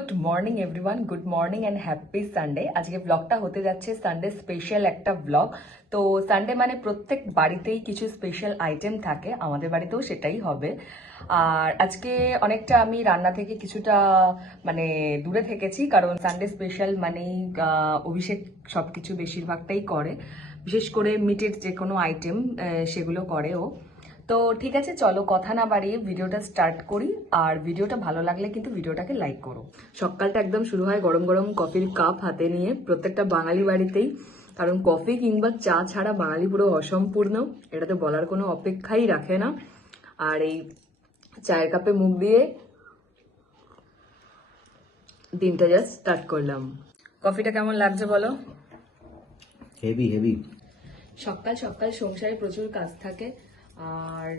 Good morning everyone, good morning and happy Sunday. আজকে ব্লগটা হতে যাচ্ছে সানডে স্পেশাল একটা ব্লগ। তো সানডে মানে প্রত্যেক বাড়িতেই কিছু স্পেশাল আইটেম থাকে, আমাদের বাড়িতেও সেটাই হবে। আর আজকে অনেকটা আমি রান্না থেকে কিছুটা মানে দূরে থেকেছি, কারণ সানডে স্পেশাল মানেই অভিষেক সবকিছু বেশিরভাগটাই করে, বিশেষ করে মিটের যে কোনো আইটেম সেগুলো করে ও। তো ঠিক আছে, চলো কথা না বাড়িয়ে ভিডিওটা স্টার্ট করি। আর ভিডিওটা ভালো লাগলে কিন্তু ভিডিওটাকে লাইক করো। সকালটা একদম শুরু হয় গরম গরম কফির কাপ হাতে নিয়ে, প্রত্যেকটা বাঙালি বাড়িতেই, কারণ কফি কিংবা চা ছাড়া বাঙালি পুরো অসম্পূর্ণ, এটাতে বলার কোনো অপেক্ষাই রাখে না। আর এই চায়ের কাপে মুখ দিয়ে দিনটা জাস্ট স্টার্ট করলাম। কফিটা কেমন লাগছে বলো? Heavy heavy. সকাল সকাল সংসারে প্রচুর কাজ থাকে, আর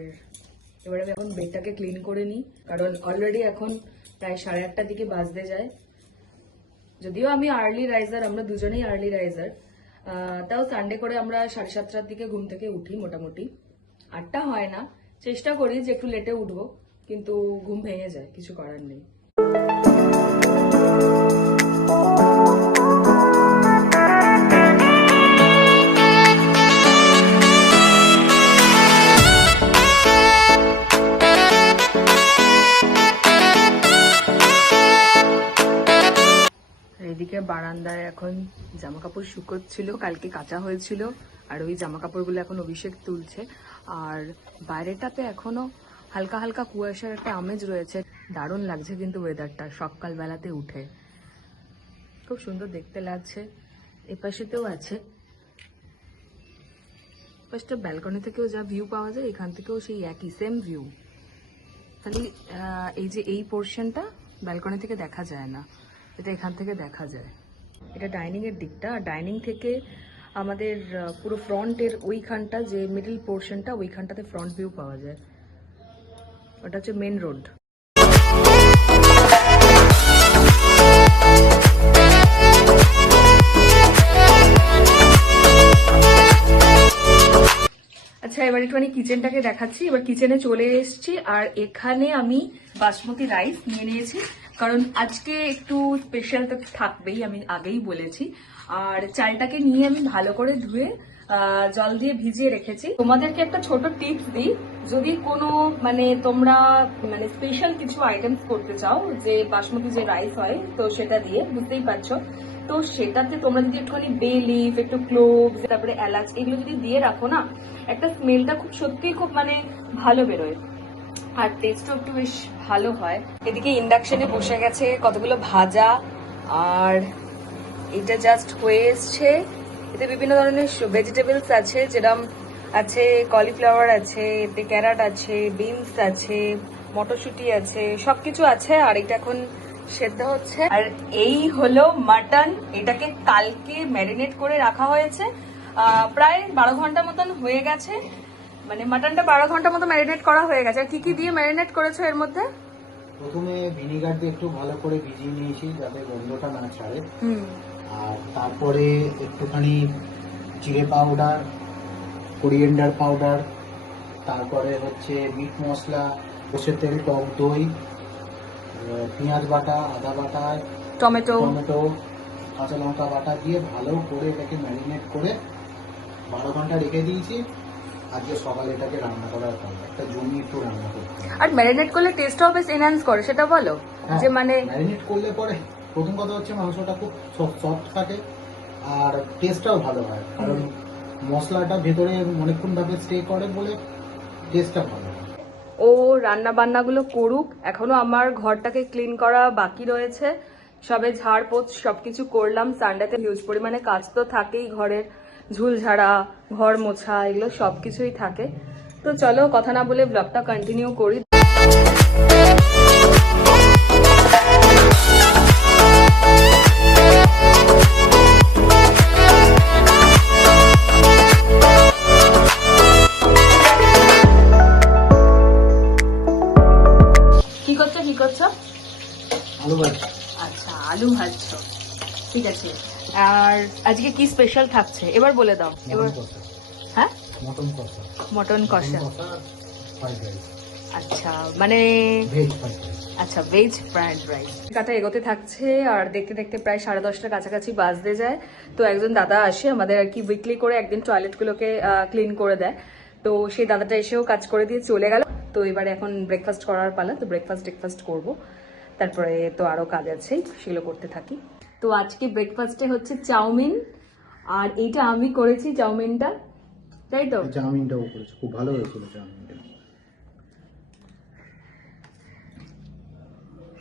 এবারে আমি এখন বেডটাকে ক্লিন করে নিই, কারণ অলরেডি এখন প্রায় 8:30টার দিকে বাজতে যায়। যদিও আমি আর্লি রাইজার, আমরা দুজনেই আর্লি রাইজার, তাও সানডে করে আমরা 7:30টার দিকে ঘুম থেকে উঠি। মোটামুটি 8টা হয় না, চেষ্টা করি যে একটু লেটে উঠবো, কিন্তু ঘুম ভেঙে যায়, কিছু করার নেই। এদিকে বারান্দায় এখন জামা কাপড় শুকোচ্ছিল, কালকে কাঁচা হয়েছিল, আর ওই জামা কাপড়গুলো এখন অভিষেক তুলছে। আর বাইরেটাতে এখনো হালকা হালকা কুয়াশার একটা আমেজ রয়েছে। দারুণ লাগছে কিন্তু ওয়েদারটা সকালবেলাতে উঠে, খুব সুন্দর দেখতে লাগছে। এপাশেতেও আছে, পাশটা ব্যালকনি থেকেও যা ভিউ পাওয়া যায়, এখান থেকেও সেই একই সেম ভিউ। খালি এই যে এই পোর্শনটা ব্যালকনি থেকে দেখা যায় না, এটা এখান থেকে দেখা যায়। এটা ডাইনিং এর দিকটা, আর ডাইনিং থেকে আমাদের পুরো ফ্রন্টের ওইখানটা, যে মিডল পোর্শনটা, ওইখানটাতে ফ্রন্ট ভিউ পাওয়া যায়। ওটা হচ্ছে মেন রোড। আচ্ছা, এবার একটুখানি কিচেনটাকে দেখাচ্ছি। এবার কিচেনে চলে এসেছি, আর এখানে আমি বাসমতি রাইস নিয়ে নিয়েছি, কারণ আজকে একটু স্পেশাল তো থাকবেই, আমি আগেই বলেছি। আর চালটাকে নিয়ে আমি ভালো করে ধুয়ে জল দিয়ে ভিজিয়ে রেখেছি। তোমাদেরকে একটা ছোট টিপস দিই, যদি কোনো মানে তোমরা মানে স্পেশাল কিছু আইটেমস করতে চাও, যে বাসমতি যে রাইস হয় তো সেটা দিয়ে, বুঝতেই পারছো, তো সেটাতে তোমরা যদি একটুখানি বে লিফ, একটু ক্লোভস, তারপরে এলাচ, এগুলো যদি দিয়ে রাখো না, একটা স্মেলটা খুব সত্যিই খুব মানে ভালো বেরোয়, আর টেস্টও একটু বেশ ভালো হয়। এদিকে ইন্ডাকশনে বসে গেছে কতগুলো ভাজা, আর এটা জাস্ট হয়ে এসছে। এতে বিভিন্ন ধরনের ভেজিটেবলস আছে, যেরকম আছে কলিফ্লাওয়ার আছে, এতে ক্যারট আছে, বিনস আছে, মটরশুঁটি আছে, সবকিছু আছে। আর এটা এখন সেদ্ধ হচ্ছে। আর এই হলো মাটন, এটাকে কালকে ম্যারিনেট করে রাখা হয়েছে, প্রায় 12 ঘন্টা মতন হয়ে গেছে। মানে মাটনটা 12 ঘন্টা মতো ম্যারিনেট করা হয়ে গেছে। আর কি কি দিয়ে ম্যারিনেট করেছো এর মধ্যে? প্রথমে ভিনিগার দিয়ে একটু ভালো করে ভিজিয়ে নিয়েছি, যাতে গন্ধটা না ছাড়ে। আর তারপরে একটুখানি জিরে পাউডার, কোরিয়েন্ডার পাউডার, তারপরে হচ্ছে মিট মশলা, সর্ষের তেল, টক দই, পেঁয়াজ বাটা, আদা বাটা, টমেটো, কাঁচা লঙ্কা বাটা দিয়ে ভালো করে এটাকে ম্যারিনেট করে 12 ঘন্টা রেখে দিয়েছি। আজকে সকালে এটাকে রান্না করার পর একটা জমি একটু রান্না করতে হবে। আর ম্যারিনেট করলে টেস্টটাও বেশ এনহ্যান্স করে, সেটা বলো। যে মানে ম্যারিনেট করলে পরে প্রথম কথা হচ্ছে মাংসটা খুব সফট থাকে, আর টেস্টটাও ভালো হয়, কারণ মশলাটা ভেতরে অনেকক্ষণ ভাবে স্টে করে বলে টেস্টটা ভালো হয়। ও রান্না বান্নাগুলো করুক, এখনো আমার ঘরটাকে ক্লিন করা বাকি রয়েছে। সবে ঝাড় পোছ সবকিছু করলাম। সানডেতে হিউজ পরিমাণে কাজ তো থাকেই, ঘরের ঝুল ঝাড়া, ঘর মোছা, এগুলো সবকিছুই থাকে। তো চলো কথা না বলে ব্লগটা কন্টিনিউ করি। কি করছো? আলু ভাজা। আচ্ছা, আলু ভাজছো, ঠিক আছে। আর আজকে কি স্পেশাল থাকছে এবার বলে দাও। এবার হ্যাঁ, মটন কষা। মটন কষা। আচ্ছা মানে ভেজ পাচ্ছি। আচ্ছা ভেজ ফ্রাইড রাইস। কাটা এগোতে থাকছে আর দেখতে দেখতে প্রায় 10:30টার কাছাকাছি বাজতে যায়। তো একজন দাদা আসে আমাদের আর কি উইকলি করে একদিন টয়লেটগুলোকে ক্লিন করে দেয়। তো সেই দাদাটা এসেও কাজ করে দিয়ে চলে গেল। তো এবারে এখন ব্রেকফাস্ট করার পালা। তো ব্রেকফাস্ট করবো, তারপরে তো আরো কাজ আছে সেগুলো করতে থাকি। তো আজকে ব্রেকফাস্টে হচ্ছে চাউমিন, আর এইটা আমি করেছি চাউমিনটা, তাই তো? চাউমিনটাও করেছি, খুব ভালো হয়েছিল চাউমিনটা।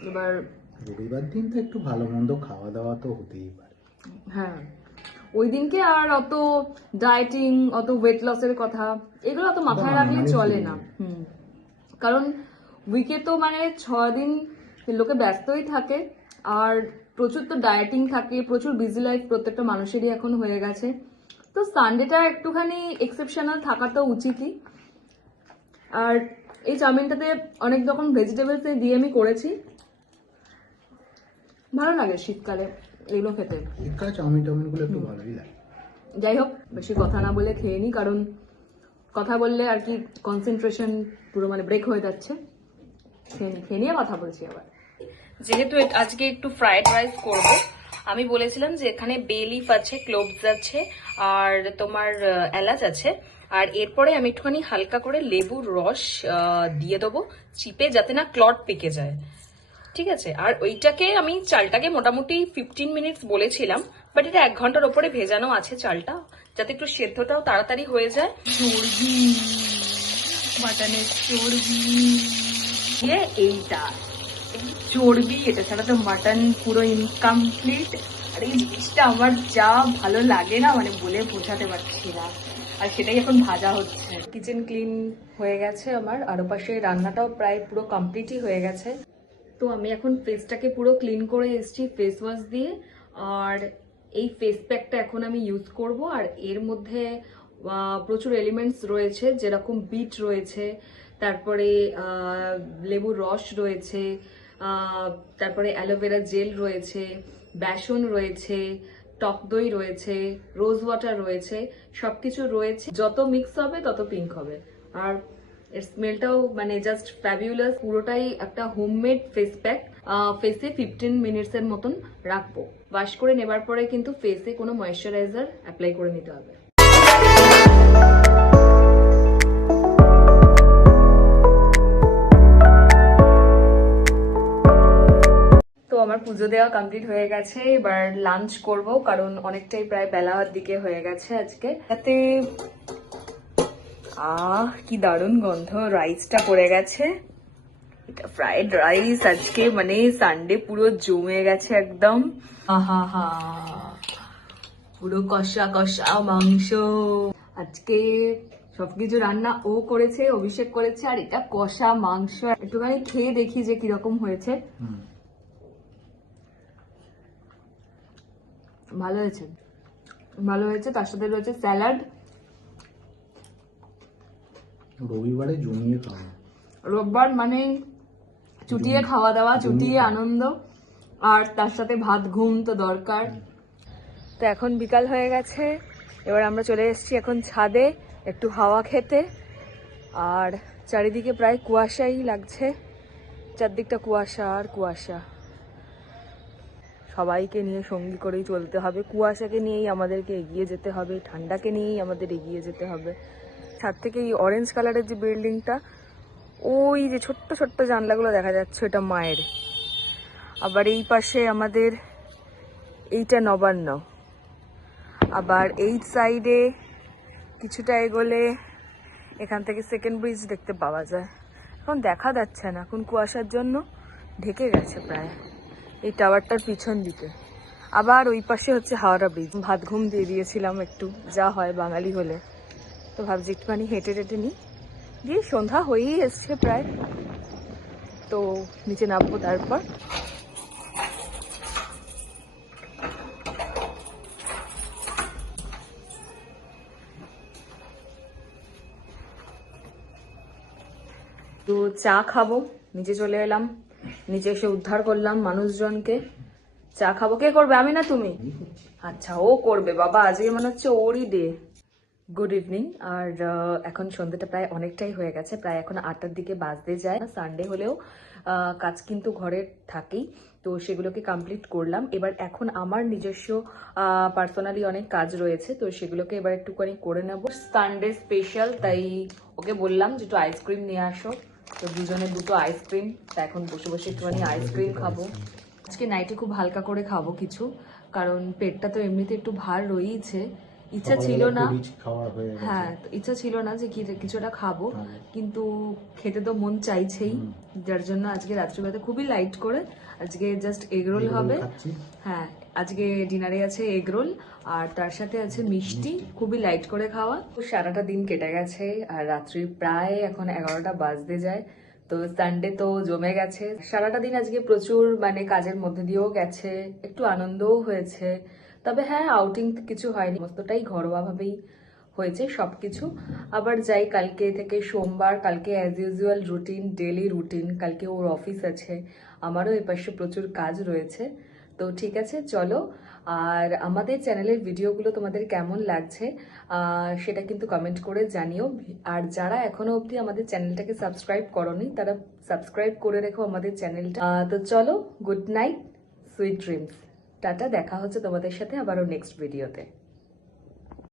এবার রবিবার দিন তো একটু ভালো মন্দ খাওয়া দাওয়া তো হতেই পারে। হ্যাঁ, ওই দিনকে আর অত ডায়েটিং, অত ওয়েট লসের কথা এগুলো অত মাথায় রাখলে চলে না। কারণ উইকে তো মানে 6 দিন লোকে ব্যস্তই থাকে, আর প্রচুর তো ডায়েটিং থাকে, প্রচুর বিজি লাইফ প্রত্যেকটা মানুষেরই এখন হয়ে গেছে। তো সানডেটা একটুখানি এক্সেপশনাল থাকা তো উচিতই। আর এই চাউমিনটাতে অনেক রকম ভেজিটেবলস দিয়ে আমি করেছি, ভালো লাগে শীতকালে এগুলো খেতে। শীতকালে চাউমিন টাউমিনগুলো একটু ভালোই লাগে। যাই হোক, বেশি কথা না বলে খেয়ে নিই, কারণ কথা বললে আর কি কনসেন্ট্রেশন পুরো মানে ব্রেক হয়ে যাচ্ছে। খেয়ে নিয়ে কথা বলছি আবার। যেহেতু আজকে একটু ফ্রাইড রাইস করব, আমি বলেছিলাম যে এখানে বে লিফ আছে, ক্লোভস আছে, আর তোমার এলাচ আছে। আর এরপরে আমি একটুখানি হালকা করে লেবুর রস দিয়ে দেবো চিপে, যাতে না ক্লট পেকে যায়। ঠিক আছে, আর ওইটাকে আমি চালটাকে মোটামুটি 15 মিনিটস বলেছিলাম, বাট এটা 1 ঘন্টার ওপরে ভেজানো আছে চালটা, যাতে একটু সেদ্ধটাও তাড়াতাড়ি হয়ে যায়। চর্বি, মাটনের চর্বি, এইটা চর্বি, এটা ছাড়া তো মাটন পুরো ইনকমপ্লিট। আর এই জিনিসটা আমার যা ভালো লাগে না, মানে বলে বোঝাতে পারছি না। আর সেটাই এখন ভাজা হচ্ছে। কিচেন ক্লিন হয়ে গেছে আমার, আর ওপাশে রান্নাটাও প্রায় পুরো কমপ্লিটই হয়ে গেছে। তো আমি এখন ফেসটাকে পুরো ক্লিন করে এসেছি ফেস ওয়াশ দিয়ে, আর এই ফেস প্যাকটা এখন আমি ইউজ করব। আর এর মধ্যে প্রচুর এলিমেন্টস রয়েছে, যেরকম বিট রয়েছে, তারপরে লেবুর রস রয়েছে, তারপরে অ্যালোভেরা জেল রয়েছে, বেসন রয়েছে, টক দই রয়েছে, রোজ ওয়াটার রয়েছে, সবকিছু রয়েছে। যত মিক্স হবে তত পিঙ্ক হবে। আর এর স্মেলটাও মানে জাস্ট ফ্যাবিউলাস। পুরোটাই একটা হোমমেড ফেস প্যাক। ফেসে 15 মিনিটসের মতন রাখবো। ওয়াশ করে নেবার পরে কিন্তু ফেসে কোনো ময়েশ্চারাইজার অ্যাপ্লাই করে নিতে হবে। তো আমার পুজো দেওয়া কমপ্লিট হয়ে গেছে, এবার লাঞ্চ করব, কারণ অনেকটাই প্রায় বেলার দিকে হয়ে গেছে আজকে। তাতে কি দারুণ গন্ধ, রাইসটা পড়ে গেছে। এটা ফ্রাইড রাইস আজকে, মানে সানডে পুরো জমে গেছে একদম। হা পুরো কষা কষা মাংস। আজকে সবকিছু রান্না ও করেছে, অভিষেক করেছে, আর এটা কষা মাংস। একটুখানি খেয়ে দেখি যে কিরকম হয়েছে। ভালো হয়েছে, ভালো হয়েছে। তার সাথে রয়েছে স্যালাড। রবিবারে জমিয়ে খাওয়া, রোববার মানে চুটিয়ে খাওয়া দাওয়া, চুটিয়ে আনন্দ, আর তার সাথে ভাত ঘুম তো দরকার। তো এখন বিকাল হয়ে গেছে, এবার আমরা চলে এসেছি এখন ছাদে একটু হাওয়া খেতে। আর চারিদিকে প্রায় কুয়াশাই লাগছে, চারদিকটা কুয়াশা আর কুয়াশা। সবাইকে নিয়ে সঙ্গী করেই চলতে হবে, কুয়াশাকে নিয়েই আমাদেরকে এগিয়ে যেতে হবে, ঠান্ডাকে নিয়েই আমাদের এগিয়ে যেতে হবে। ছাদ থেকে এই অরেঞ্জ কালারের যে বিল্ডিংটা, ওই যে ছোট্ট ছোট্ট জানলাগুলো দেখা যাচ্ছে, ওটা মায়ের। আবার এই পাশে আমাদের এইটা নবান্ন। আবার এই সাইডে কিছুটা এগোলে এখান থেকে সেকেন্ড ব্রিজ দেখতে পাওয়া যায়। এখন দেখা যাচ্ছে না, এখন কুয়াশার জন্য ঢেকে গেছে প্রায়। এই টাওয়ারটার পিছন দিকে আবার ওই পাশে হচ্ছে হাওড়া ব্রিজ। ভাত ঘুম দিয়ে দিয়েছিলাম একটু, যা হয় বাঙালি হলে। তো ভাবছি একটুখানি হেঁটে টেটে নিই, দিয়ে সন্ধ্যা হয়েই এসছে প্রায়। তো নিচে নামবো তারপর। তো চা খাবো, নিচে চলে এলাম, নিচে এসে উদ্ধার করলাম মানুষজনকে। চা খাবো, কে করবে, আমি না তুমি? আচ্ছা ও করবে বাবা, আজকে মনে হচ্ছে ওরই ডে। Good evening. আর এখন সন্ধ্যেটা প্রায় অনেকটাই হয়ে গেছে, প্রায় এখন 8টার দিকে বাজতে যায়। সানডে হলেও কাজ কিন্তু ঘরে থাকেই, তো সেগুলোকে কমপ্লিট করলাম। এবার এখন আমার নিজস্ব পার্সোনালি অনেক কাজ রয়েছে, তো সেগুলোকে এবার একটুখানি করে নেব। সানডে স্পেশাল, তাই ওকে বললাম যে একটু আইসক্রিম নিয়ে আসো, তো দুজনে দুটো আইসক্রিম। তা এখন বসে বসে একটুখানি আইসক্রিম খাবো। আজকে নাইটে খুব হালকা করে খাবো কিছু, কারণ পেটটা তো এমনিতে একটু ভার রয়েইছে। ইচ্ছা ছিল না, হ্যাঁ ইচ্ছা ছিল না যে কিছুটা খাবো, কিন্তু খেতে তো মন চাইছেই, যার জন্য আজকে রাত্রিবেলাতে খুবই লাইট করে আজকে জাস্ট এগরোল হবে। হ্যাঁ, আজকে ডিনারে আছে এগরোল আর তার সাথে আছে মিষ্টি, খুবই লাইট করে খাওয়া। তো সারাটা দিন কেটে গেছে আর রাত্রি প্রায় এখন 11টা বাজতে যায়। তো সানডে তো জমে গেছে, সারাটা দিন আজকে প্রচুর মানে কাজের মধ্যে দিয়েও গেছে, একটু আনন্দও হয়েছে। তবে হ্যাঁ, আউটিং কিছু হয়নি, সমস্তটাই ঘরোয়া ভাবেই হয়েছে সবকিছু। আবার যাই, কালকে থেকে সোমবার, কালকে as usual routine, daily routine. কালকে ওর অফিস আছে, আমারও এপাশে প্রচুর কাজ রয়েছে। তো ঠিক আছে, চলো। আর আমাদের চ্যানেলের ভিডিওগুলো তোমাদের কেমন লাগছে সেটা কিন্তু কমেন্ট করে জানিও। আর যারা এখনো অবধি আমাদের চ্যানেলটাকে সাবস্ক্রাইব করোনি, তারা সাবস্ক্রাইব করে রেখো আমাদের চ্যানেলটা। তো চলো, good night, sweet dreams, tata. দেখা হচ্ছে তোমাদের সাথে আবারও নেক্সট ভিডিওতে।